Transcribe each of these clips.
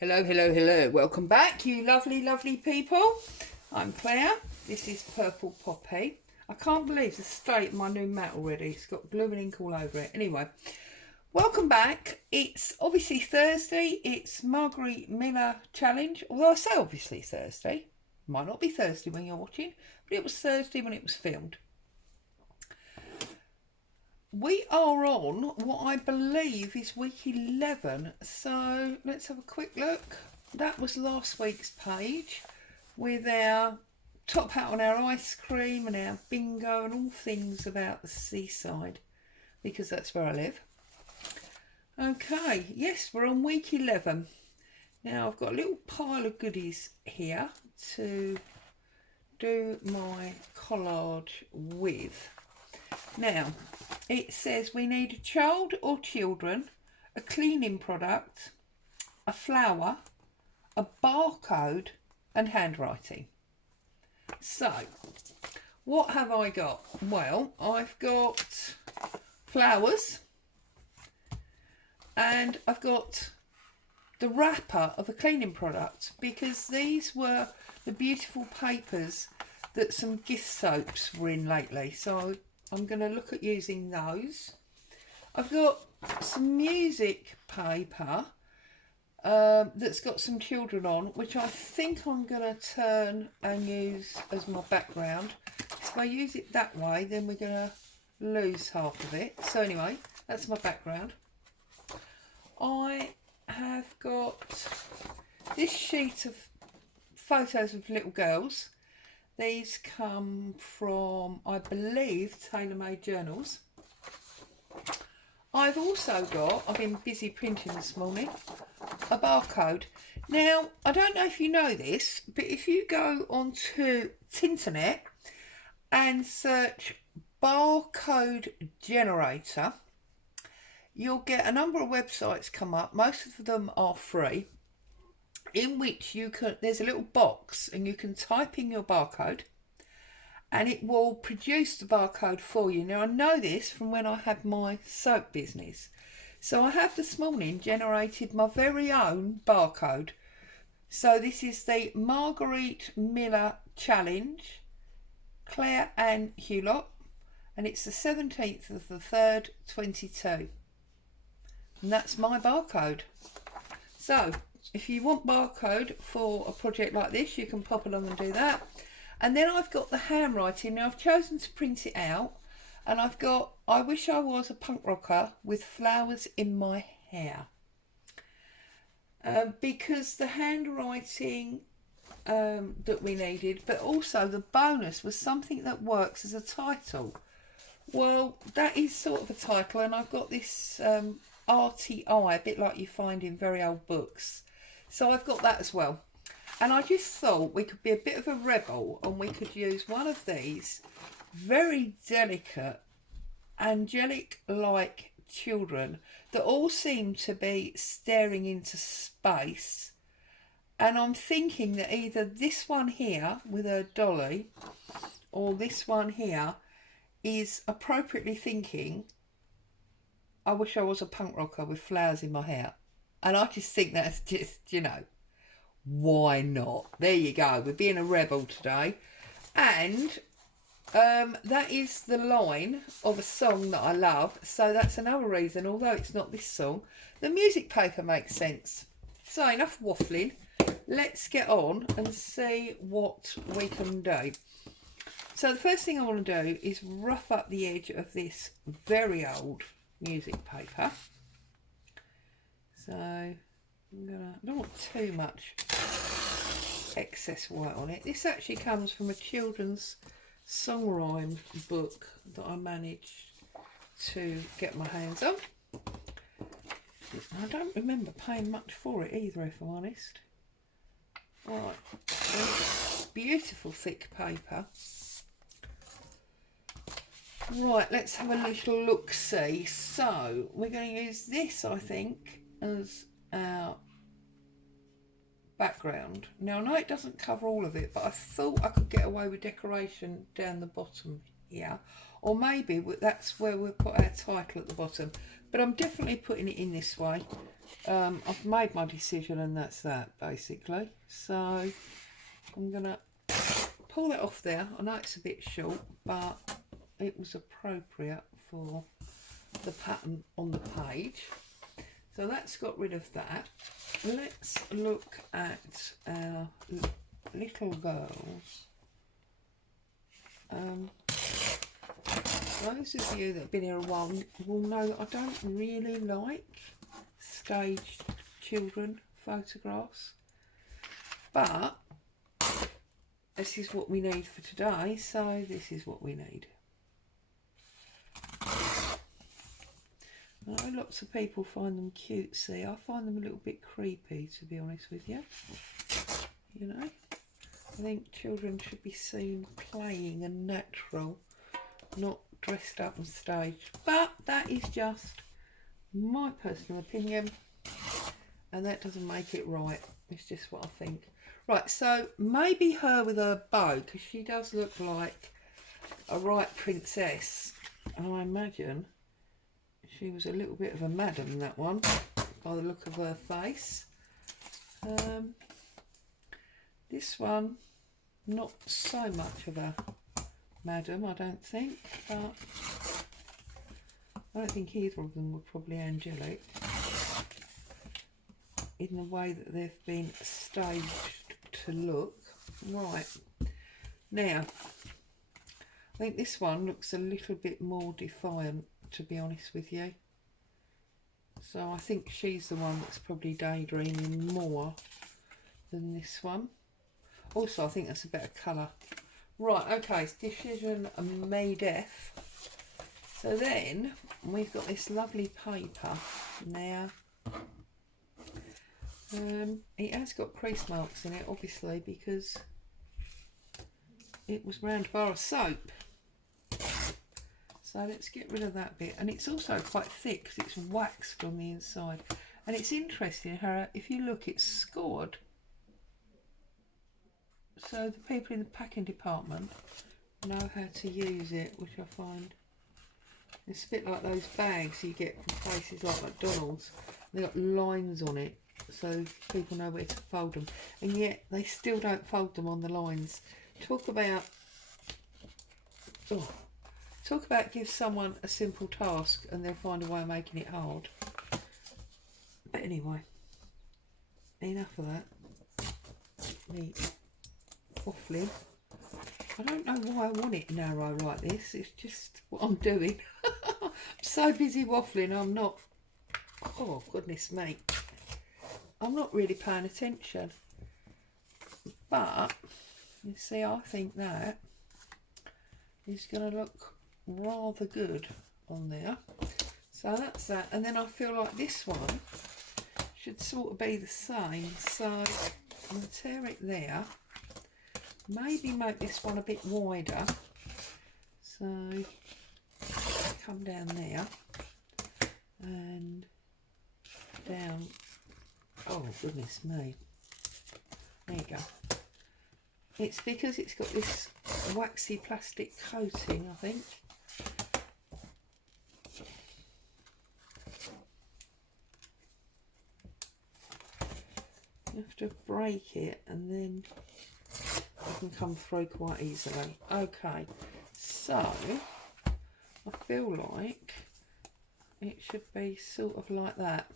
Hello, hello, hello. Welcome back, you lovely, lovely people. I'm Claire. This is Purple Poppy. I can't believe the state of my new mat already. It's got glue and ink all over it. Anyway, welcome back. It's obviously Thursday. It's Marguerite Miller Challenge. Although I say obviously Thursday. Might not be Thursday when you're watching, but it was Thursday when it was filmed. We are on what I believe is week 11, so let's have a quick look. That was last week's page with our top hat on our ice cream and our bingo and all things about the seaside, because that's where I live. Okay, yes, we're on week 11. Now I've got a little pile of goodies here to do my collage with. Now, it says we need a child or children, a cleaning product, a flower, a barcode and handwriting. So, what have I got? Well, I've got flowers and I've got the wrapper of a cleaning product, because these were the beautiful papers that some gift soaps were in lately. So I'm going to look at using those. I've got some music paper that's got some children on, which I think I'm going to turn and use as my background. If I use it that way, then we're going to lose half of it. So anyway, that's my background. I have got this sheet of photos of little girls. These come from, I believe, Tailor Made Journals. I've also got, I've been busy printing this morning, a barcode. Now, I don't know if you know this, but if you go onto Tinternet and search barcode generator, you'll get a number of websites come up. Most of them are free, in which you can, there's a little box and you can type in your barcode and it will produce the barcode for you. Now I know this from when I had my soap business. So I have this morning generated my very own barcode. So this is the Marguerite Miller Challenge, Claire Ann Hulot, and it's the 17th of the 3rd, 22. And that's my barcode. So if you want barcode for a project like this, you can pop along and do that. And then I've got the handwriting. Now I've chosen to print it out, and I've got I wish I was a punk rocker with flowers in my hair. Because the handwriting that we needed, but also the bonus was something that works as a title. Well, that is sort of a title, and I've got this arty eye, a bit like you find in very old books. So I've got that as well. And I just thought we could be a bit of a rebel and we could use one of these very delicate, angelic-like children that all seem to be staring into space. And I'm thinking that either this one here with a dolly or this one here is appropriately thinking, I wish I was a punk rocker with flowers in my hair. And I just think that's just, why not? There you go. We're being a rebel today. And that is the line of a song that I love. So that's another reason, although it's not this song, the music paper makes sense. So enough waffling. Let's get on and see what we can do. So the first thing I want to do is rough up the edge of this very old music paper. So I don't want too much excess white on it. This actually comes from a children's song rhyme book that I managed to get my hands on. I don't remember paying much for it either, if I'm honest. Right, beautiful thick paper. Right, let's have a little look-see. So we're going to use this, I think, as our background. Now I know it doesn't cover all of it, but I thought I could get away with decoration down the bottom here, or maybe that's where we'll put our title at the bottom, but I'm definitely putting it in this way I've made my decision and that's that basically. So I'm gonna pull that off there. I know it's a bit short, but it was appropriate for the pattern on the page. So that's got rid of that. Let's look at our little girls. Those of you that have been here a while will know that I don't really like staged children photographs, but this is what we need for today, so this is what we need. I know lots of people find them cutesy. I find them a little bit creepy, to be honest with you. You know, I think children should be seen playing and natural, not dressed up and staged. But that is just my personal opinion, and that doesn't make it right. It's just what I think. Right, so maybe her with her bow, because she does look like a right princess. And I imagine she was a little bit of a madam, that one, by the look of her face. This one, not so much of a madam, I don't think, but I don't think either of them were probably angelic in the way that they've been staged to look. Right, now I think this one looks a little bit more defiant, to be honest with you. So I think she's the one that's probably daydreaming more than this one. Also, I think that's a better colour. Right, okay, decision made F. So then we've got this lovely paper now. It has got crease marks in it, obviously, because it was round a bar of soap. So let's get rid of that bit. And it's also quite thick because it's waxed on the inside. And it's interesting how, if you look, it's scored. So the people in the packing department know how to use it, which I find it's a bit like those bags you get from places like McDonald's. They've got lines on it so people know where to fold them, and yet they still don't fold them on the lines. Talk about give someone a simple task and they'll find a way of making it hard. But anyway, enough of that. Me waffling. I don't know why I want it narrow like this. It's just what I'm doing. I'm so busy waffling, I'm not, oh goodness me, I'm not really paying attention. But you see, I think that is going to look rather good on there. So that's that. And then I feel like this one should sort of be the same. So I'm going to tear it there. Maybe make this one a bit wider. So come down there and down. Oh goodness me. There you go. It's because it's got this waxy plastic coating, I think. You have to break it and then it can come through quite easily. Okay, so I feel like it should be sort of like that.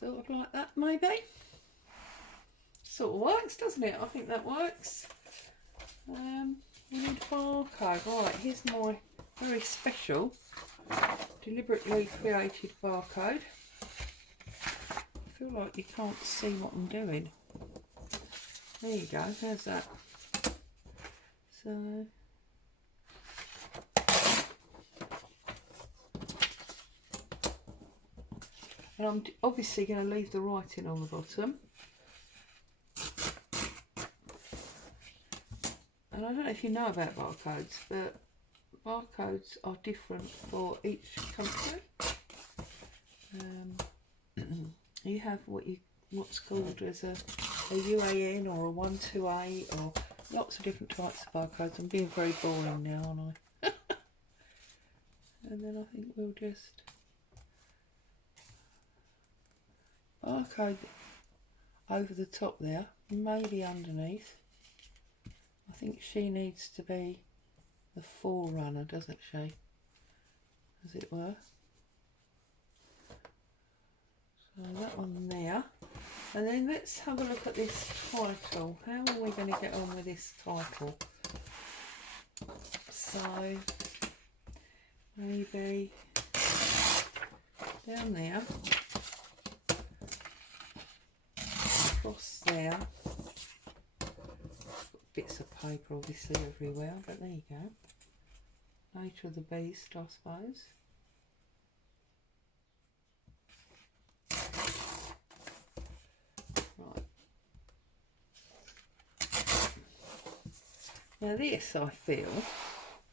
Sort of like that, maybe. Sort of works, doesn't it? I think that works. We need a barcode. Right, here's my very special, deliberately created barcode. I feel like you can't see what I'm doing. There you go, there's that. So and I'm obviously going to leave the writing on the bottom. And I don't know if you know about barcodes, but barcodes are different for each country. You have what's called as a UAN or a 128 or lots of different types of barcodes. I'm being very boring now, aren't I? And then I think we'll just barcode over the top there, maybe underneath. I think she needs to be the forerunner, doesn't she? As it were. So that one there. And then let's have a look at this title. How are we going to get on with this title? So maybe down there, across there. Bits of paper obviously everywhere, but there you go. Nature of the beast, I suppose. Right. Now this, I feel,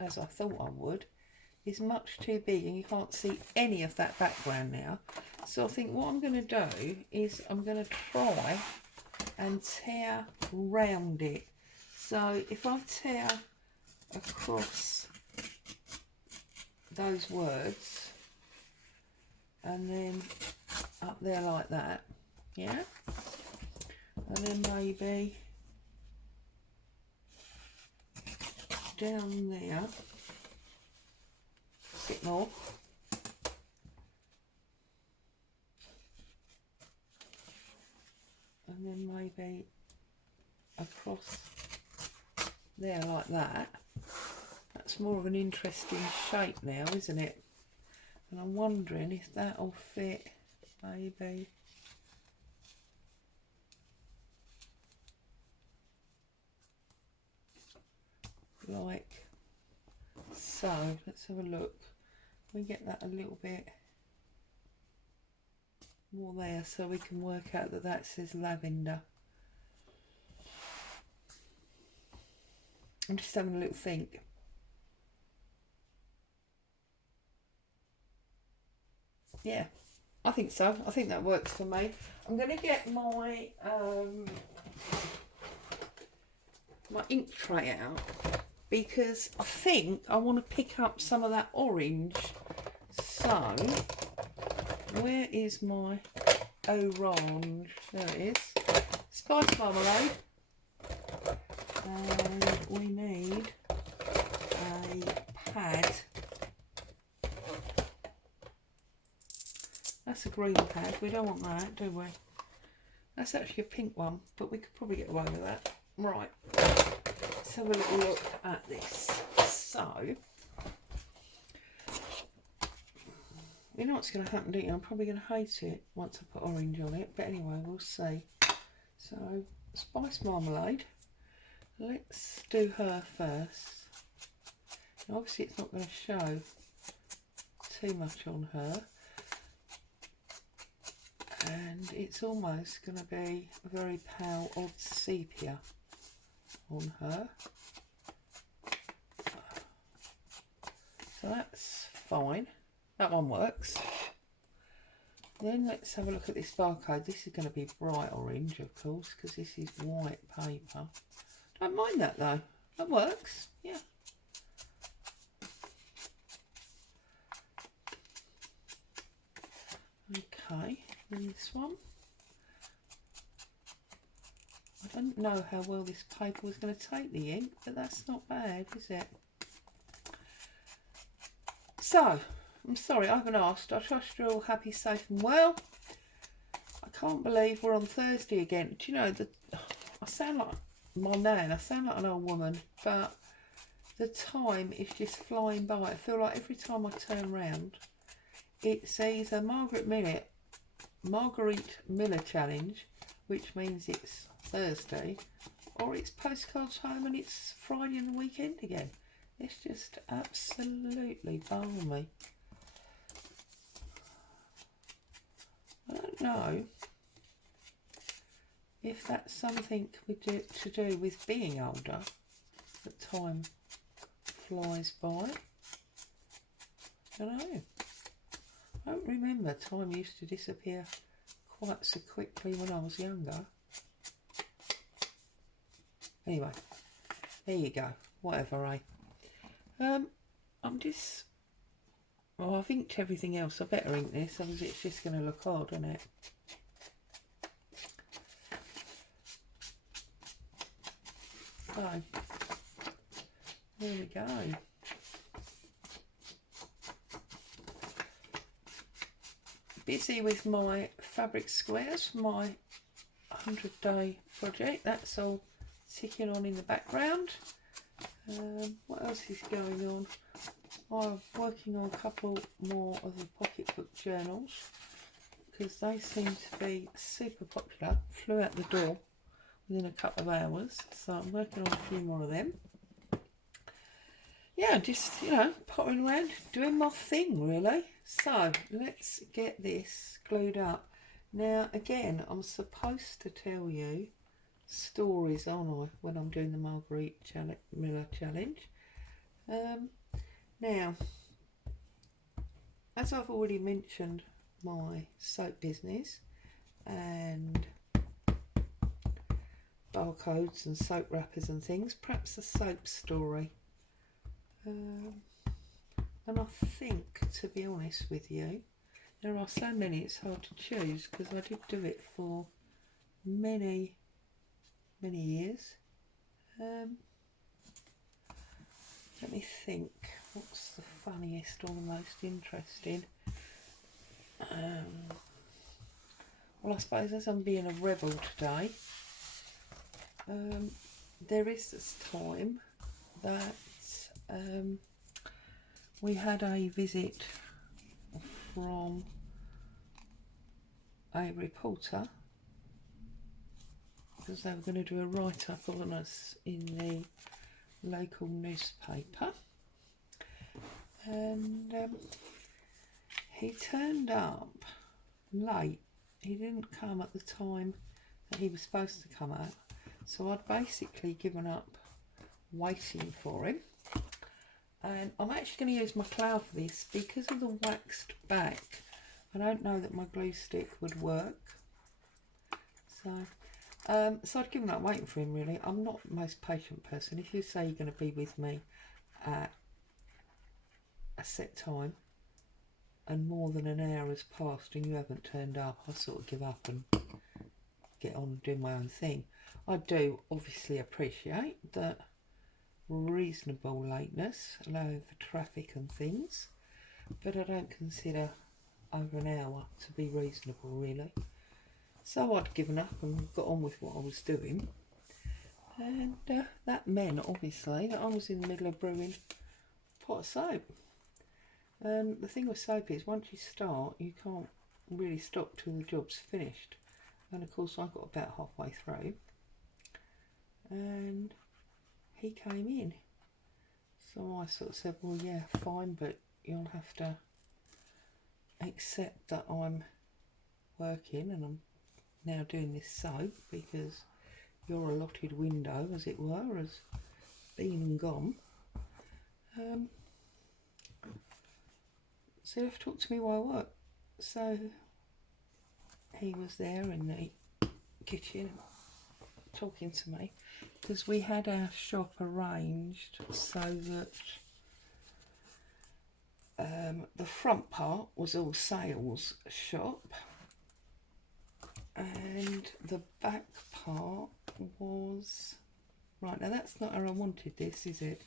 as I thought I would, is much too big and you can't see any of that background now. So I think what I'm going to do is I'm going to try and tear round it. So if I tear across those words and then up there like that, yeah, and then maybe down there a bit more, and then maybe across there like that. That's more of an interesting shape now, isn't it? And I'm wondering if that'll fit maybe like so. Let's have a look. We get that a little bit more there so we can work out that that says lavender. I'm just having a little think. Yeah, I think so. I think that works for me. I'm going to get my my ink tray out because I think I want to pick up some of that orange. So, where is my orange? There it is. Spice marmalade. And we need a pad. That's a green pad. We don't want that, do we? That's actually a pink one, but we could probably get away with that. Right. Let's have a little look at this. So, you know what's going to happen, don't you? I'm probably going to hate it once I put orange on it. But anyway, we'll see. So, spice marmalade. Let's do her first. Now, obviously, it's not going to show too much on her. And it's almost going to be a very pale odd sepia on her. So that's fine. That one works. Then let's have a look at this barcode. This is going to be bright orange, of course, because this is white paper. Don't mind that though. That works. Yeah. Okay. And this one. I don't know how well this paper was going to take the ink, but that's not bad, is it? So, I'm sorry, I haven't asked. I trust you're all happy, safe and well. I can't believe we're on Thursday again. Do you know, I sound like my nan, I sound like an old woman, but the time is just flying by. I feel like every time I turn round, it's either Margaret Miller challenge, which means it's Thursday, or it's postcards home and it's Friday and the weekend again. It's just absolutely balmy. I don't know if that's something to do with being older, that time flies by. don't know. I don't remember time used to disappear quite so quickly when I was younger. Anyway, there you go. Whatever, eh? I'm just... Oh, I've inked everything else. I better ink this, otherwise it's just going to look odd, isn't it? So, there we go. Busy with my fabric squares, my 100-day project. That's all ticking on in the background. What else is going on? I'm working on a couple more of the pocketbook journals because they seem to be super popular. Flew out the door within a couple of hours, so I'm working on a few more of them. Yeah, just, you know, pottering around, doing my thing, really. So, let's get this glued up. Now, again, I'm supposed to tell you stories, aren't I, when I'm doing the Marguerite Miller Challenge. Now, as I've already mentioned my soap business and barcodes and soap wrappers and things, perhaps a soap story. And I think, to be honest with you, there are so many it's hard to choose because I did do it for many years. Let me think, what's the funniest or the most interesting? Well, I suppose as I'm being a rebel today, there is this time that we had a visit from a reporter because they were going to do a write-up on us in the local newspaper, and he turned up late. He didn't come at the time that he was supposed to come at, so I'd basically given up waiting for him. And I'm actually going to use my cloud for this because of the waxed back. I don't know that my glue stick would work, so I'd given up waiting for him, really. I'm not the most patient person. If you say you're going to be with me at a set time and more than an hour has passed and you haven't turned up, I sort of give up and get on and do my own thing. I do obviously appreciate that reasonable lateness, allowing for traffic and things, but I don't consider over an hour to be reasonable, really. So I'd given up and got on with what I was doing, and that meant obviously that I was in the middle of brewing a pot of soap. And the thing with soap is once you start you can't really stop till the job's finished, and of course I got about halfway through and he came in, so I sort of said, well, yeah, fine, but you'll have to accept that I'm working and I'm now doing this soap because your allotted window, as it were, has been and gone. So you have to talk to me while I work. So he was there in the kitchen talking to me because we had our shop arranged so that the front part was all sales shop and the back part was... Right, now that's not how I wanted this, is it?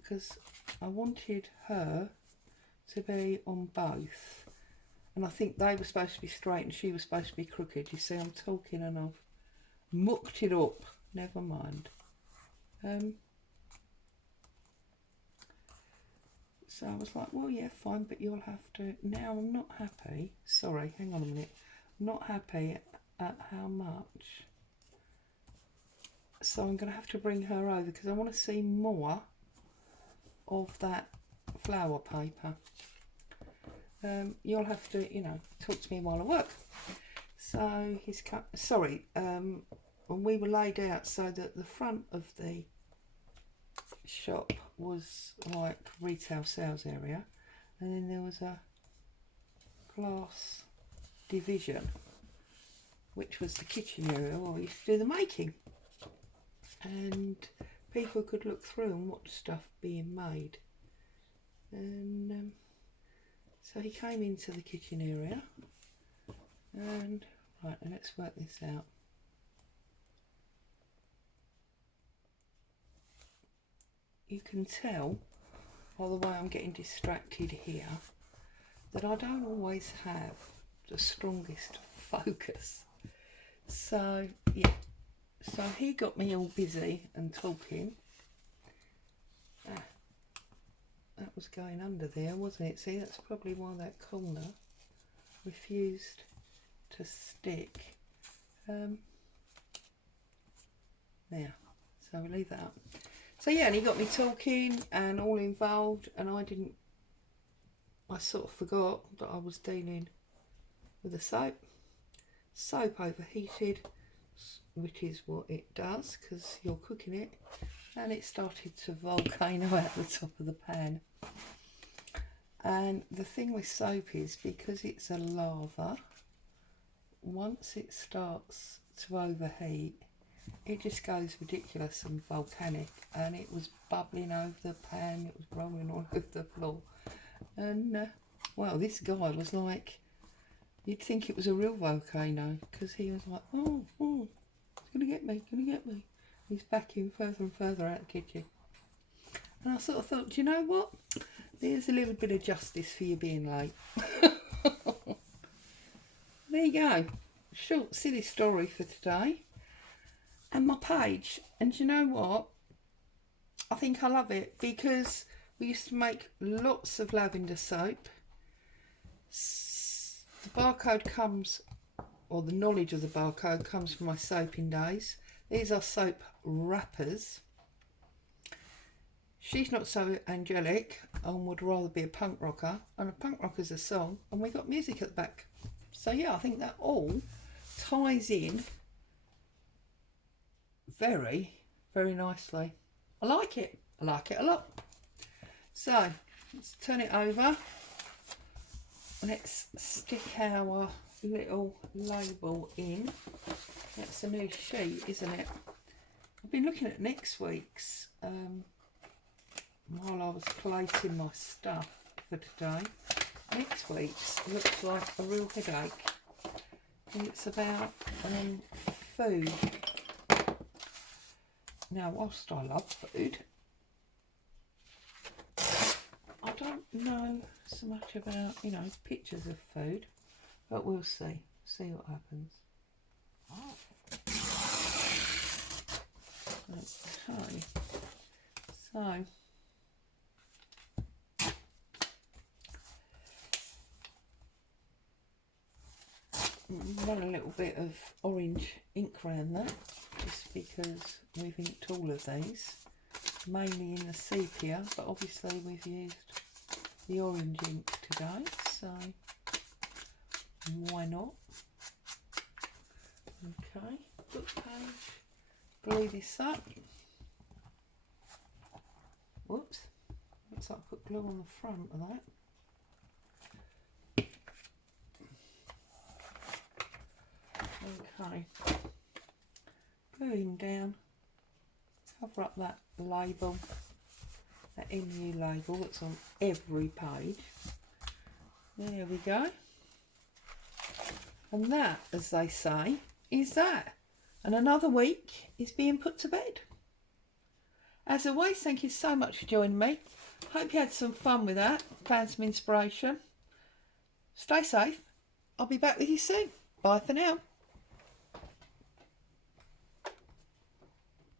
Because I wanted her to be on both, and I think they were supposed to be straight and she was supposed to be crooked. You see, I'm talking and I've mucked it up. Never mind. So I was like, well, yeah, fine, but you'll have to... Now I'm not happy. Sorry, hang on a minute. I'm not happy at how much. So I'm going to have to bring her over because I want to see more of that flower paper. You'll have to, you know, talk to me while I work. So he's cut... Sorry, we were laid out so that the front of the shop was like retail sales area, and then there was a glass division, which was the kitchen area where we used to do the making, and people could look through and watch stuff being made. And so he came into the kitchen area, and right, now let's work this out. You can tell by the way I'm getting distracted here that I don't always have the strongest focus. So yeah, so he got me all busy and talking. That was going under there, wasn't it? See, that's probably why that corner refused to stick. There, so we leave that up. So yeah, and he got me talking and all involved, and I sort of forgot that I was dealing with the soap. Soap overheated, which is what it does because you're cooking it, and it started to volcano out the top of the pan. And the thing with soap is, because it's a lava, once it starts to overheat, it just goes ridiculous and volcanic, and it was bubbling over the pan, it was rolling all over the floor. And well, this guy was like, you'd think it was a real volcano, because he was like, oh, it's gonna get me, he's backing further and further out the kitchen. And I sort of thought, do you know what, there's a little bit of justice for you being late. There you go, short silly story for today. And my page, and you know what, I think I love it, because we used to make lots of lavender soap. The barcode comes, or the knowledge of the barcode comes from my soaping days. These are soap wrappers. She's not so angelic and would rather be a punk rocker, and a punk rocker's a song, and we got music at the back. So yeah, I think that all ties in very, very nicely. I like it a lot. So let's turn it over. Let's stick our little label in. That's a new sheet, isn't it? I've been looking at next week's while I was collating my stuff for today. Next week's looks like a real headache. It's about food. Now, whilst I love food, I don't know so much about, you know, pictures of food, but we'll see what happens. Okay, so run a little bit of orange ink around that, just because we've inked all of these, mainly in the sepia, but obviously we've used the orange ink today, so why not? Okay, book page, glue this up. Whoops, looks like I put glue on the front of that. Okay, gluing down, cover up that label, that MU label that's on every page. There we go. And that, as they say, is that. And another week is being put to bed. As always, thank you so much for joining me. Hope you had some fun with that, found some inspiration. Stay safe. I'll be back with you soon. Bye for now.